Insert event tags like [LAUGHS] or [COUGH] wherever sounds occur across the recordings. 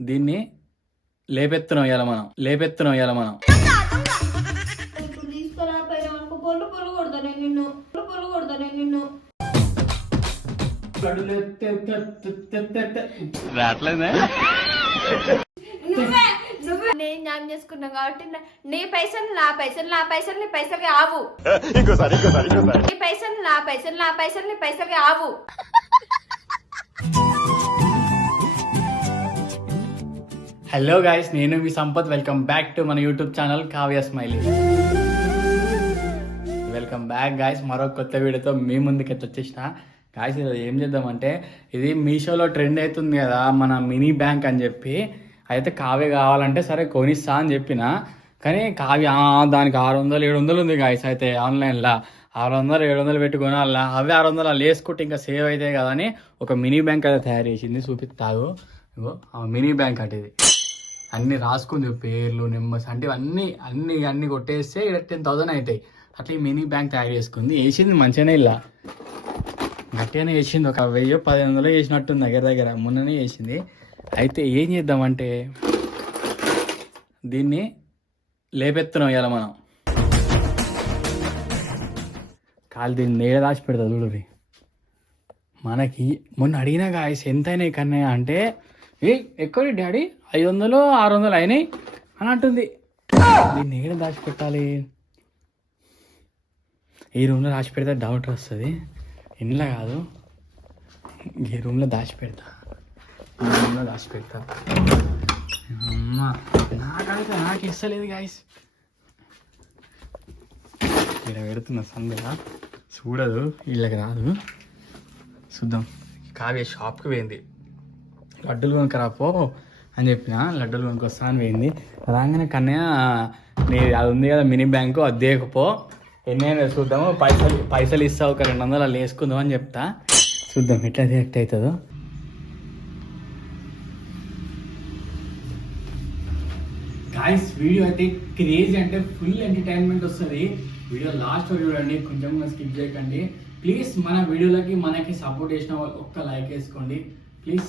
దీన్ని లేపెత్తున్నాం ఇవాళ మనం. లేపెత్తున్నాం ఇవాళ మనం. కొడతా నేను జ్ఞానం చేసుకున్నా కాబట్టి నా- నీ పైసలు నా పైసలు నా పైసలు నీ పైసలు ఆవు. నీ పైసలు నా పైసలు నా పైసలు నీ పైసలు ఆవు. హలో గాయస్ నేను మీ సంపత్. వెల్కమ్ బ్యాక్ టు మన YouTube channel Kavya smiley welcome back guys మరో కొత్త వీడియోతో మీ ముందుకి ఎట్లా వచ్చేసిన గాయస్ ఈరోజు ఏం చేద్దామంటే ఇది మీషోలో ట్రెండ్ అవుతుంది కదా మన మినీ బ్యాంక్ అని చెప్పి. అయితే కావ్య కావాలంటే సరే కొనిస్తా అని చెప్పిన. కానీ కావ్య దానికి ఆరు వందలు ఏడు వందలు ఉంది గాయస్ అయితే ఆన్లైన్లో ఆరు వందలు ఏడు వందలు పెట్టి అవి అవే ఆరు వందలు అలా వేసుకుంటే ఇంకా సేవ్ అవుతాయి కదా అని ఒక మినీ బ్యాంక్ అయితే తయారు చేసింది. చూపిస్తాగు. మినీ బ్యాంక్ అంటే ఇది. అన్ని రాసుకుంది పేర్లు నెంబర్స్ అంటే అన్ని అన్ని అన్ని కొట్టేస్తే ఇక్కడ టెన్ థౌసండ్ అవుతాయి. అట్లా ఈ మినీ బ్యాంక్ తయారు చేసుకుంది. వేసింది మంచిగానే ఇలా. గట్టిగానే వేసింది. ఒక వెయ్యి పది వందలు వేసినట్టుంది దగ్గర దగ్గర. మొన్ననే వేసింది. అయితే ఏం చేద్దామంటే దీన్ని లేపెత్తున్నాం ఇలా మనం. కాలు దీన్ని నేడ దాచి పెడతా చూడు మనకి మొన్న అడిగిన గాయస్ ఎంత అయినాయి కన్నా అంటే ఏ ఎక్కువ డాడీ? ఐదు వందలు ఆరు వందలు అయినాయి అని అంటుంది. దీన్ని ఏడ దాచిపెట్టాలి? ఈ రూమ్లో దాచి పెడితే డౌట్ వస్తుంది. ఇంట్లో కాదు. ఈ రూమ్లో దాచి పెడతా ఈ రూమ్లో దాచి పెడతా అమ్మా నాకైతే నాకు ఇస్తలేదు గాయస్ ఇక్కడ పెడుతున్న సందేహ చూడదు వీళ్ళకి రాదు. చూద్దాం. కావ్య షాప్కి పోయింది. లడ్డూలు కొనుక్కరాపో అని చెప్పిన లడ్డూలు కొనుక్కొస్తా అని పోయింది. రాగానే కన్నయ్య నీ అది ఉంది కదా మినీ బ్యాంకు అది దేకపో ఎన్నైనా చూద్దాము పైసలు పైసలు ఇస్తావు ఒక రెండు వందలు అలా వేసుకుందాం అని చెప్తా. చూద్దాం ఎట్లా రియాక్ట్ అవుతుందో గాయస్ వీడియో అయితే క్రేజీ అంటే ఫుల్ ఎంటర్టైన్మెంట్ వస్తుంది. వీడియో లాస్ట్ చూడండి కొంచెం స్కిప్ చేయకండి. ప్లీజ్ మన వీడియోలకి మనకి సపోర్ట్ చేసిన వాళ్ళు ఒక్క లైక్ వేసుకోండి. ప్లీజ్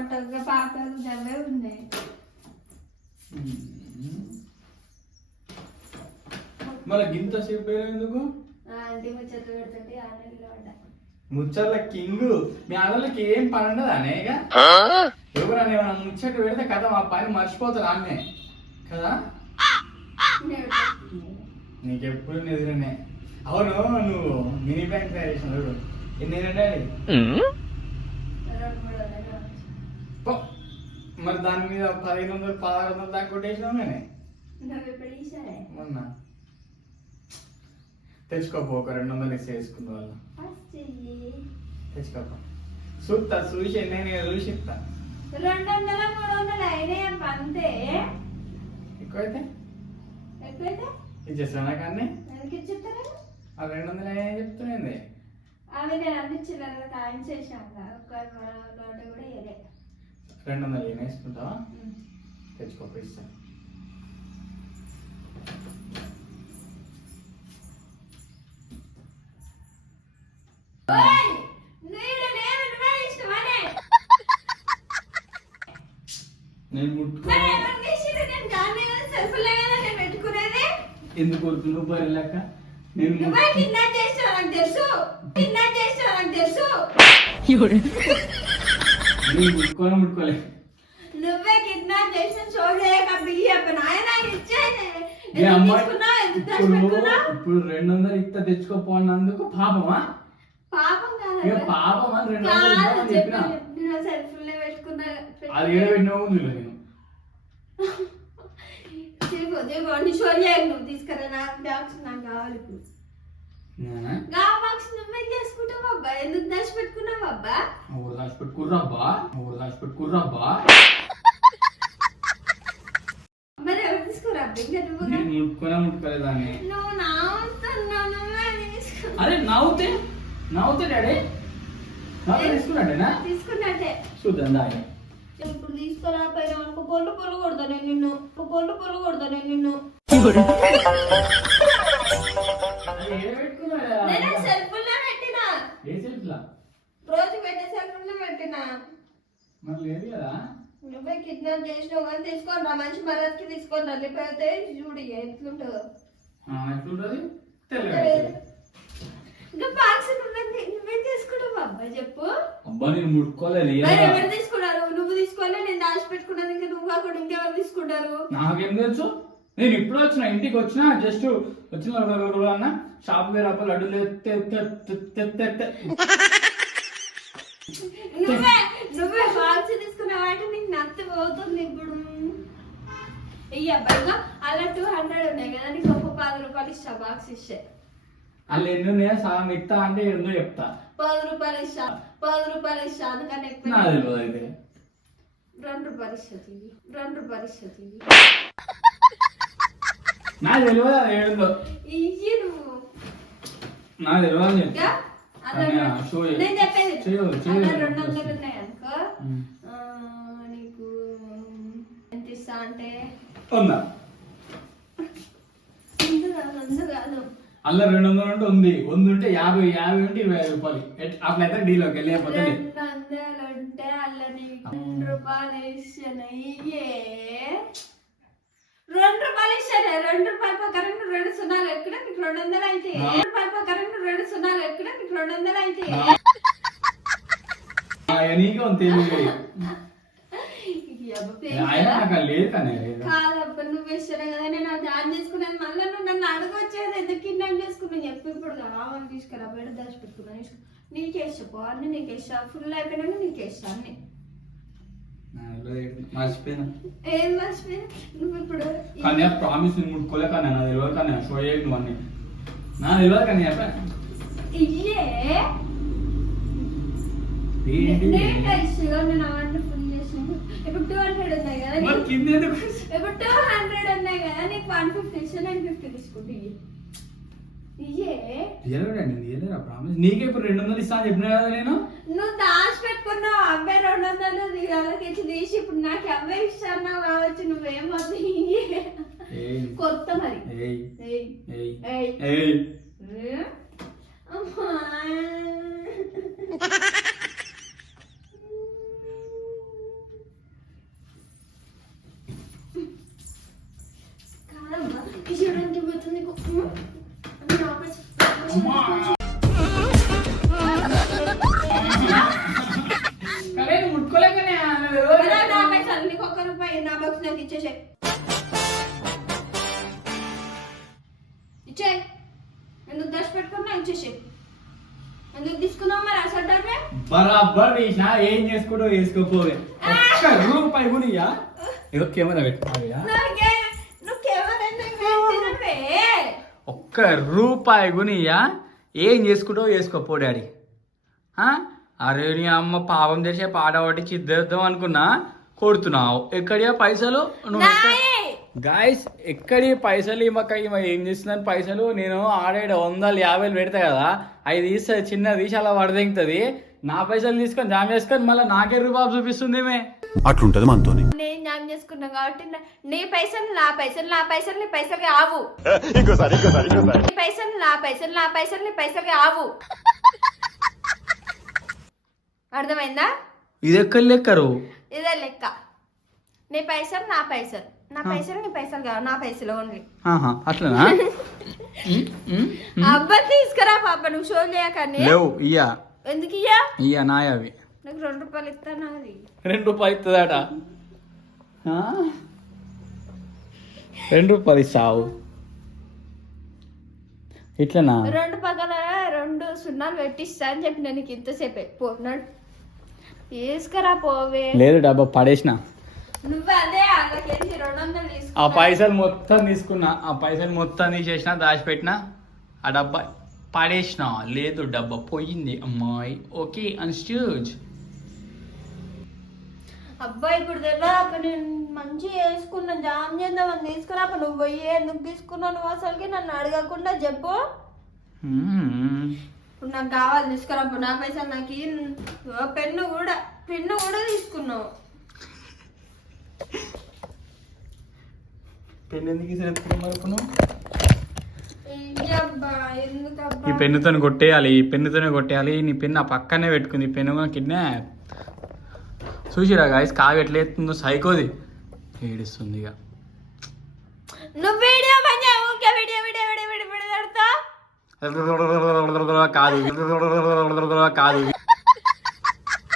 ఇంకా పాపలు అవే ఉన్నాయి మళ్ళీ గింత సేపు ఎందుకు? ఆంటీ ముచ్చట్లు పెడుతుంటే ముచ్చట్ల కింగ్ మీ ఆడలకి ఏం పని ఉండదు అనే ఇక? ఎవరన్నా ఏమైనా ముచ్చట పెడితే కదా మా పని మర్చిపోతారు ఆమె. కదా? నీకెప్పుడు ఎదురనే అవును నువ్వు మినీ బ్యాంక్ తయారు చేసిన ఎన్ని రెండు. మరి దాని మీద పదిహేను వందలు పదహారు వందలు దాకా కొట్టేసినావు నేనే. మొన్న. తెచ్చుకోపో ఒక రెండు వందలు ఇస్తే వేసుకుంది వాళ్ళ తెచ్చుకోపో చూస్తా చూసి ఎన్ని చూసి ఇస్తా రెండు వందల మూడు వందలు అయినాయి అంతే. ఎక్కువైతే? ఎక్కువైతే? ఎందుకు ఆ రెండు వందలు అయ్యాయి చెప్తుంది అవి నేను అందించిన కూడా రెండు వందలు ఏం వేసుకుంటావా? తెచ్చుకోపో ఇస్తా. ఓయ్! నీడు నేను ముట్టుకో. ఎందుకు లెక్క. నేను ముట్టు- నువ్వే కిడ్నాప్ చేసావు నాకు తెలుసు. కిడ్నాప్ చేసావు నాకు తెలుసు ముట్టుకోనే ముట్టుకోలే నువ్వే కిడ్నాప్ చేసిన చూడలేక బియ్యప్ప నాయన ఇప్పుడు రెండు వందలు ఇస్తా తెచ్చుకోపో అన్నందుకు పాపమా? పాపం కాదు ఇక పాపం అని రెండు వందలు ఇద్దామని చెప్పిన? నేను సెల్ఫ్లే పెట్టుకున్నా అది ఏడ నేను. నువ్వు తీసుకురా నాకు బ్యాగ్స్ నాకు కావాలి ఇప్పుడు. గా బాక్స్ నువ్వే చేసుకుంటావు అబ్బా. ఎందుకు దాచి పెట్టుకున్నావు అబ్బా? ఊరు దాచి పెట్టుకుర్రబ్బా ఊరు దాచి పెట్టుకుర్రబ్బా మరి ఎవరు తీసుకురా అబ్బా? ఇంకా నువ్వు నేను ముట్టుకునే ముట్టుకోలేదాన్ని. నువ్వు నా వస్తున్నావు నువ్వే తీసుకో అరే నవ్వుతే? నవ్వుతే డాడీ? నవ్వుతే తీసుకున్నాడేనా తీసుకున్నట్టే. చూద్దాం దాని ఇప్పుడు తీసుకురాపోయినా అనుకో. పొల్లు పొల్లు కొడతా నేను నిన్ను. పొల్లు పొల్లు కొడతా నేను నిన్ను. నేను సెల్ఫుల్లో పెట్టినా. ఏ సెల్ఫ్లా? రోజు పెట్టే సెల్ఫుల్లో పెట్టినా. మరి లేదు కదా? నువ్వే కిడ్నాప్ చేసినావు కానీ తీసుకొని రా. మంచి మరదకి తీసుకొని రా. లేకపోతే చూడు ఎట్లుంటుందో. ఆ, ఎట్లుంటది? తెలియదు ఇంకా బాక్స్ నువ్వే నువ్వే తీసుకున్నావు అబ్బా చెప్పు. అబ్బా నేను ముట్టుకోలేదు. ఎవరు తీసుకున్నారు? నువ్వు తీసుకోలే నేను దాచిపెట్టుకున్నాను ఇంకా నువ్వు కాకుండా ఇంకెవరు తీసుకుంటారు? నాకేం తెలుసు? నేను ఇప్పుడు వచ్చిన ఇంటికి వచ్చిన జస్ట్ వచ్చిన అన్న? షాప్ వేరే అప్పుడు లడ్డు నువ్వే నువ్వే తీసుకున్నావంటే నీకు నత్తి పోతుంది ఇప్పుడు. ఇయ్య అబ్బాయిగా అలా టూ హండ్రెడ్ ఉన్నాయి కదా నీకు ఒక పది రూపాయలు ఇస్తా బాక్స్ ఇస్తే. వాళ్ళు ఎన్ని ఉన్నాయో సగం ఇస్తా అంటే ఎన్నో చెప్తా. పది రూపాయలు ఇస్తా పది రూపాయలు ఇస్తా అందుకని ఎక్కువ రెండు రూపాయలు ఇస్తుంది రెండు రూపాయలు ఇస్తుంది నాకు? తెలియదు అది ఏడుందో నాకు తెలియదు రెండు-. నేను చెప్పేది. అలా వందలు ఉన్నాయి అనుకో ఉమ్. ఆ, నీకు ఎంత ఇస్తా అంటే? ఉందా ముందు కాదు ముందు కాదు. అల్ల రెండు వందలు ఉంటే ఉంది. ఉంది ఉంటే యాభై యాభై ఉంటే ఇరవై ఐదు రూపాయలు. ఎట్- అట్లయితే డీలోకి వెళ్ళకపోతే లేదు. రెండు వందలు ఉంటే అలా నీకు రెండు రూపాయలు రెండు రూపాయలు ఇస్తాను రెండు రూపాయల ప్రకారం రెండు సున్నాలు ఎక్కడ? నీకు రెండు వందలు అయితే. రెండు రూపాయల ప్రకారం రెండు సున్నాలు ఎక్కడ? నీకు రెండు వందలు అయితే. నీకే కాదబ్బా నువ్వు ఇస్తాను కదా నేను ఆన్ చేసుకున్నాను మళ్ళీ నువ్వు నన్ను అడగొచ్చేది ఎందుకు కిడ్నాప్ చేసుకున్నావు. చెప్పు ఇప్పుడు కావాలి తీసుకురా బయట దాచి పెట్టుకున్నాను నీకే ఇష్టపో అన్ని నీకే ఇష్టం ఫుల్ అయిపోయినాక నీకే ఇష్టం అన్ని. మర్చిపోయినా. ఏం మర్చిపోయి నువ్వు ఇప్పుడు కానీ ప్రామిస్ నేను ముట్టుకోలే కానీ నా తెలియదు కానీ షో చేయకు నువ్వు అన్ని నా తెలియదు కానీ చెప్పా. ఏంటి? నేను ఇష్టంగా నేను అవన్నీ ఫుల్ చేసాను ఇప్పుడు టూ హండ్రెడ్ ఉన్నాయి కదా ఇప్పుడు టూ హండ్రెడ్ ఉన్నాయి కదా నీకు వన్ ఫిఫ్టీ నేను ఫిఫ్టీ తీసుకుంటా ఇయ్యి. ఇయ్యే తీయలేడండి తీయలేరా ప్రామిస్ నీకే ఇప్పుడు రెండు వందలు ఇస్తా అని చెప్పినా కదా నేను నువ్వు దాచి పెట్టుకున్నావు అబ్బాయి రెండు వందలు వాళ్ళకి ఇచ్చి తీసి ఇప్పుడు నాకు అబ్బాయి ఇస్తాను కావచ్చు నువ్వేం వద్దు ఇయ్యే. ఏయ్ కొత్త మరి ఏయ్ ఏయ్ ఏయ్ ఏయ్ ఏయ్ ఏ? అమ్మా. కాదమ్మా, ఈ చూడడానికి పోతుంది ఇచ్చే. ఎందుకు దశ పెట్టుకున్నా? ఇచ్చేసే. ఎందుకు తీసుకున్నావు మరి అసలు డబ్బే బరాబర్ ఏం చేసుకుంటూ వేసుకోపోవే. ఒక్క రూపాయి కూడా ఇయ్యా. ఏదో కెమెరా నాకే నువ్వు కెమెరా పెట్టినవే ఒక్క రూపాయి గునియా ఏం చేసుకుంటో వేసుకోపో డాడీ? అరే నీ అమ్మ పాపం చేసే పాట పట్టించి ఇద్దేద్దాం అనుకున్నా. కొడుతున్నావు. ఎక్కడియా పైసలు? నాయే! గాయస్ ఎక్కడి పైసలు ఈమెక ఈమె ఏం చేస్తుందని పైసలు? నేను ఆడేడు వందలు యాభైలు పెడతా కదా. అవి తీస్తే చిన్న తీసి అలా వడదెంగుతుంది నా పైసలు తీసుకొని జామ్ చేసుకొని మళ్ళీ నాకే రూపాయలు చూపిస్తుంది అట్లుంటది మనతోని. నేను జ్ఞాపం చేసుకున్నా కాబట్టి నా- నీ పైసలు నా పైసలు నా పైసలు నీ పైసలు ఇంకోసారి నీ పైసలు నా పైసలు నా పైసలు నీ పైసలు కావు. అర్థమైందా? ఇది ఎక్కడ లెక్కరు? ఇదే లెక్క. నీ పైసలు నా పైసలు. నా పైసలు నీ పైసలు కావు. నా పైసలు ఓన్లీ. ఆహా, అట్లనా? [LAUGHS] ఉమ్, ఉమ్, ఉమ్. అబ్బా తీసుకురా పాప నువ్వు షో చేయకని లేవు ఇయ్యా. ఎందుకు ఇయ్యా ఇయ్యా నాయవి నాకు రెండు రూపాయలు ఇస్తాను అది రెండు రూపాయలు ఇస్తుందట ఆ? రెండు రూపాయలు ఇస్తావు. ఇట్లనా? రెండు పక్కన రెండు సున్నాలు పెట్టిస్తా అని చెప్పి నేను ఇంతసేపే. పోన్నాడు తీసుకురా పోవే. లేదు డబ్బా పడేసిన. నువ్వు అదే వాళ్ళకేంటి రెండు వందలు ఆ పైసలు మొత్తం తీసుకున్నా. ఆ పైసలు మొత్తం తీసేసిన దాచిపెట్టిన. ఆ డబ్బా పడేసిన లేదు డబ్బా పోయింది అమ్మాయి. ఓకే అన్స్టూజ్ అబ్బాయి ఇప్పుడు అప్పుడు నేను మంచిగా వేసుకున్నాను జామ్ చేద్దామని తీసుకురా నువ్వు పోయి ఎందుకు తీసుకున్నావు? నువ్వు అసలుకి నన్ను అడగకుండా చెప్పు. ఇప్పుడు నాకు కావాలి తీసుకురా నా పైసలు నాకు పెన్ను కూడా పెన్ను కూడా తీసుకున్నావు. పెన్ ఎందుకు ఇసురెత్తుకున్నావు ఈ పెన్నుతో కొట్టేయాలి ఈ పెన్నుతోనే కొట్టేయాలి నీ పెన్ను ఆ పక్కనే పెట్టుకుంది ఈ పెన్ను కూడా కిడ్నాప్ చూసిరా గాయస్ కావి ఎట్లా ఎత్తుందో సైకోది ఏడుస్తుంది ఇక కాదు కాదు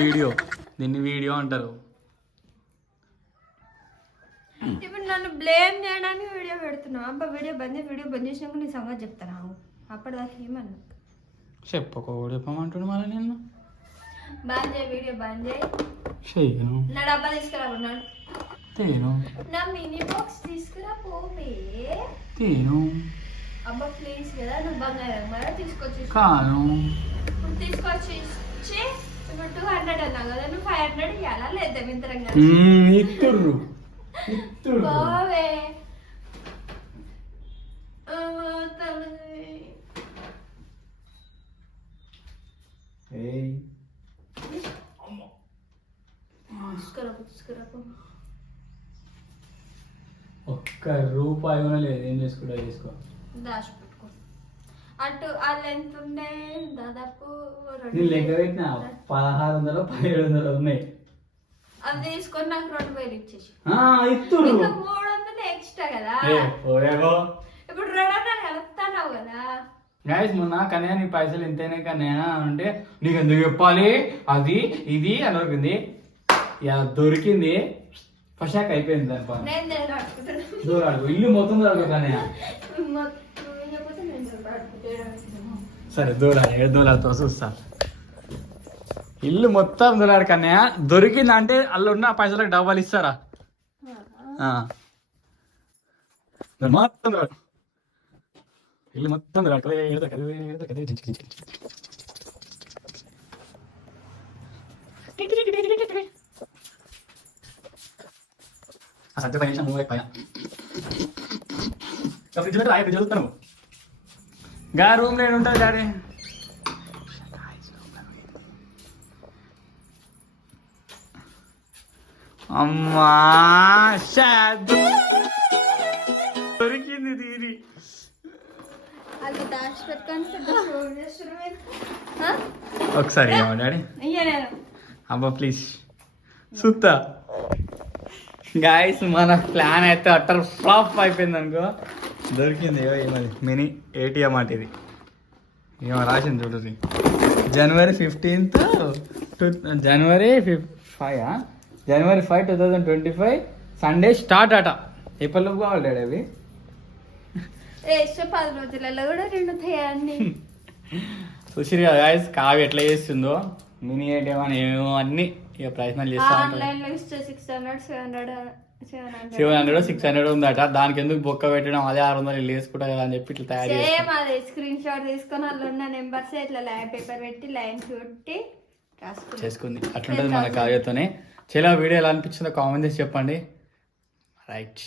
వీడియో దీన్ని వీడియో అంటారు ఇప్పుడు నన్ను బ్లేమ్ చేయడానికి వీడియో పెడుతున్నావు. అబ్బా వీడియో బంద్ వీడియో బంద్ చేసినాక నీ సంగతి చెప్తాను అప్పటిదాకా ఏమన్నా? చెప్పకూడదు చెప్పమంటుండు మళ్ళీ నేను బంద్ చేయి వీడియో బంద్ చేయి. చెయ్యను నా డబ్బా తీసుకురా నాడు తేను. నా మినీ బాక్స్ తీసుకురా పోవే తేను. అబ్బా ప్లీజ్ కదా నువ్వు బంగారం కదా తీసుకొచ్చి. కాను. తీసుకొచ్చి ఇప్పుడు టూ హండ్రెడ్ అన్నావు కదా నువ్వు ఫైవ్ హండ్రెడ్ ఇవ్వాలా లేదా మిత్రం కదా మ్మ్, ఇత్తుర్రు ఇత్తుర్రు. పోవే పో, తీసుకురా పో. ఒక్క రూపాయి కూడా లేదు. ఏం చేసుకుంటా చేసుకో? దాచిపెట్టుకో అటు వాళ్ళు ఎంత ఉండే దాదాపు లెక్క పెట్టిన. పదహారు వందలు పదిహేడు వందలు ఉన్నాయి. తీసుకొని నాకు రెండు వేలు ఇచ్చేసి. ఆ, ఇత్తురు ఇంకా మూడు వందలు ఎక్స్ట్రా కదా. ఏ, పోయాగో. ఇప్పుడు రెండు వందలు కలుపుతున్నావు కదా. గైస్ మొన్న కన్యా నీ పైసలు ఇంతేనే కన్యా అంటే నీకు ఎందుకు చెప్పాలి? అది ఇది అని దొరికింది దొరికింది. ఫషాక్ అయిపోయింది దాని పని. దూరాడు ఇల్లు మొత్తం దొరక కన్యా. సరే ఏడు దూరాలతో చూస్తా. ఇల్లు మొత్తం దూరాడు కన్యా దొరికింది అంటే అల్లు ఉన్న పైసలకు డబ్బాలు ఇస్తారా? ఆ. మరి మొత్తం ఇల్లు మొత్తం సత్య పైన మూడు పైన. ఫ్రిడ్జ్ పెట్టి ఫ్రిడ్జ్ చదువుతాను గా రూమ్ నేను ఉంటుంది డాడీ. అమ్మా దొరికింది ఆ? ఒకసారి డాడీ. అబ్బా ప్లీజ్ సుత్తా. గాయస్ మన ప్లాన్ అయితే అట్టర్ ఫ్లాప్ అయిపోయింది అనుకో. దొరికింది ఏమది మినీ ఏటీఎం అంటే ఇది. ఏమో రాసింది చూడండి January fifteenth two January fif five January five two thousand twenty five Sunday start అట ఎప్పటిలోపు కావాలి డాడీ అవి? పది రోజులలో కూడా రెండు అన్ని? సుశీర్ గాయస్ కావి ఎట్లా చేస్తుందో మినీ ఏటీఎం అని ఏమో అన్ని ఇక ప్రయత్నాలు చేస్తా సెవెన్ హండ్రెడ్ సిక్స్ హండ్రెడ్ ఉందట. దానికి ఎందుకు బొక్క పెట్టడం? అదే ఆరు వందలు వీళ్ళు వేసుకుంటా కదా అని చెప్పి ఇట్లా తయారు అది స్క్రీన్ షాట్ తీసుకొని అందులో ఉన్న నెంబర్స్ ఇట్లా లైన్ పేపర్ పెట్టి లైన్ రాసుకున్నాం చేసుకుంది. అట్లుంటుంది మన కావ్యతోనే. చాలా వీడియో ఎలా అనిపించిందో కామెంట్ చేసి చెప్పండి. రైట్